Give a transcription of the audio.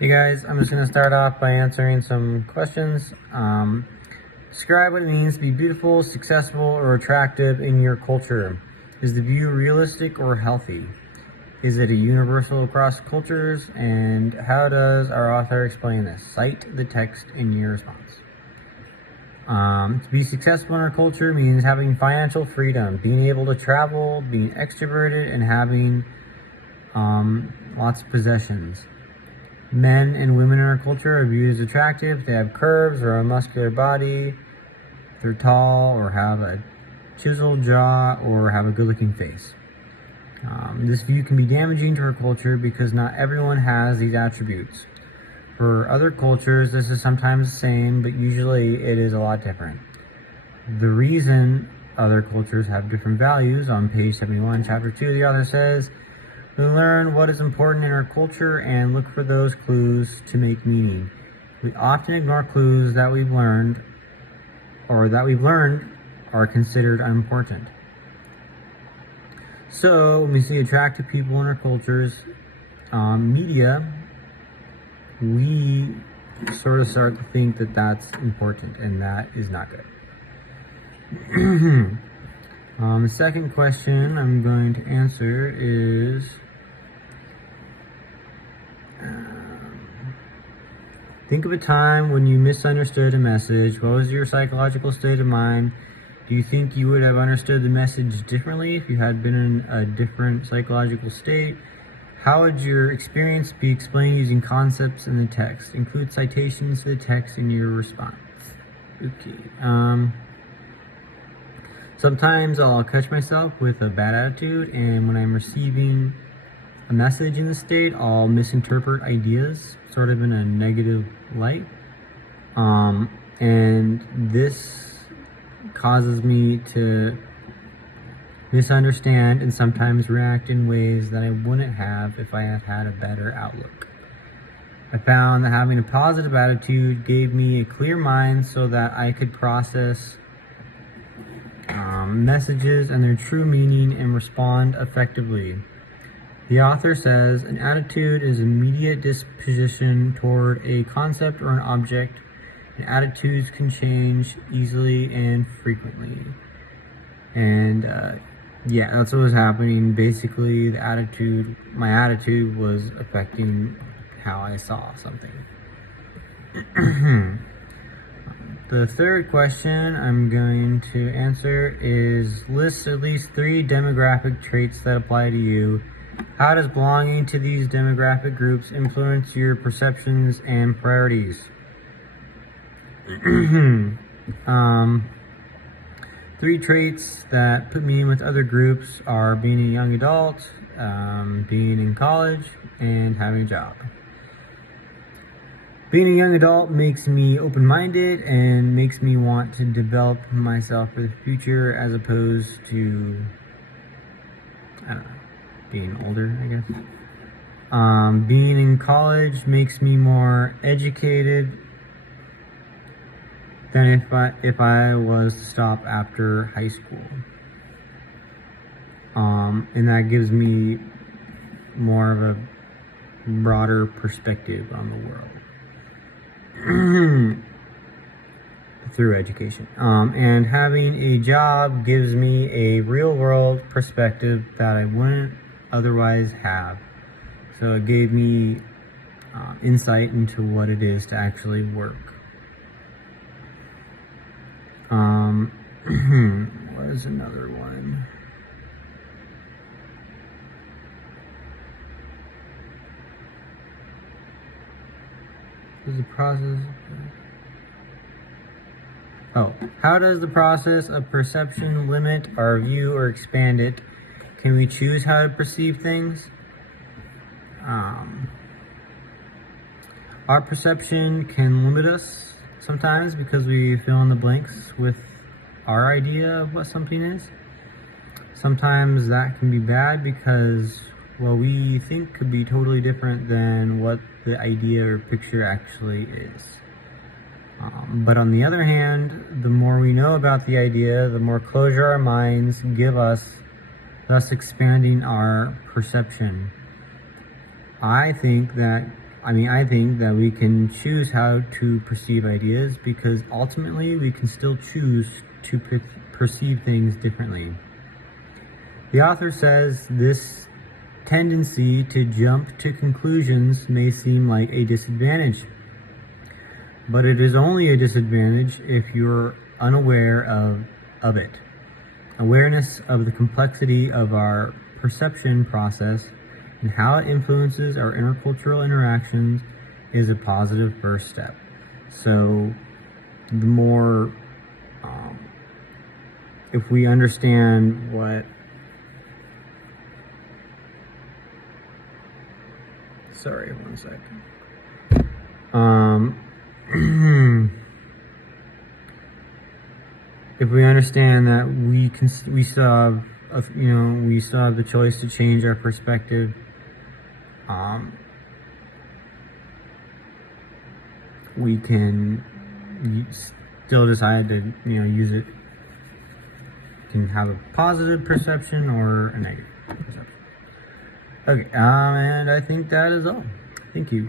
Hey guys, I'm just going to start off by answering some questions. Describe what it means to be beautiful, successful, or attractive in your culture. Is the view realistic or healthy? Is it a universal across cultures? And how does our author explain this? Cite the text in your response. To be successful in our culture means having financial freedom, being able to travel, being extroverted, and having lots of possessions. Men and women in our culture are viewed as attractive. They have curves or a muscular body. They're tall or have a chiseled jaw or have a good-looking face. This view can be damaging to our culture because not everyone has these attributes. For other cultures, this is sometimes the same, but usually it is a lot different. The reason other cultures have different values, on page 71, chapter 2, the author says, we learn what is important in our culture and look for those clues to make meaning. We often ignore clues that we've learned are considered unimportant. So when we see attractive people in our cultures, media, we sort of start to think that that's important, and that is not good. The second question I'm going to answer is, think of a time when you misunderstood a message. What was your psychological state of mind? Do you think you would have understood the message differently if you had been in a different psychological state? How would your experience be explained using concepts in the text? Include citations to the text in your response. Okay. Sometimes I'll catch myself with a bad attitude, and when I'm receiving a message in the state, I'll misinterpret ideas sort of in a negative light. And this causes me to misunderstand and sometimes react in ways that I wouldn't have if I had had a better outlook. I found that having a positive attitude gave me a clear mind so that I could process messages and their true meaning and respond effectively. The author says, an attitude is immediate disposition toward a concept or an object, and attitudes can change easily and frequently. And yeah, that's what was happening. Basically, my attitude was affecting how I saw something. The third question I'm going to answer is, list at least 3 demographic traits that apply to you. How does belonging to these demographic groups influence your perceptions and priorities? 3 traits that put me in with other groups are being a young adult, being in college, and having a job. Being a young adult makes me open-minded and makes me want to develop myself for the future as opposed to, I don't know, being older, I guess. Being in college makes me more educated than if I was to stop after high school. And that gives me more of a broader perspective on the world through education. And having a job gives me a real world perspective that I wouldn't otherwise have. So it gave me insight into what it is to actually work. What is another one? Is the process? How does the process of perception limit our view or expand it? Can we choose how to perceive things? Our perception can limit us sometimes because we fill in the blanks with our idea of what something is. Sometimes that can be bad because what we think could be totally different than what the idea or picture actually is. But on the other hand, the more we know about the idea, the more closure our minds give us, thus expanding our perception. I think that I think that we can choose how to perceive ideas because ultimately we can still choose to perceive things differently. The author says this tendency to jump to conclusions may seem like a disadvantage, but it is only a disadvantage if you're unaware of it. Awareness of the complexity of our perception process and how it influences our intercultural interactions is a positive first step. So the more, if we understand what, sorry, one second. If we understand that we still have, we still have the choice to change our perspective. We can still decide to, use it. Can have a positive perception or a negative perception. Okay, and I think that is all. Thank you.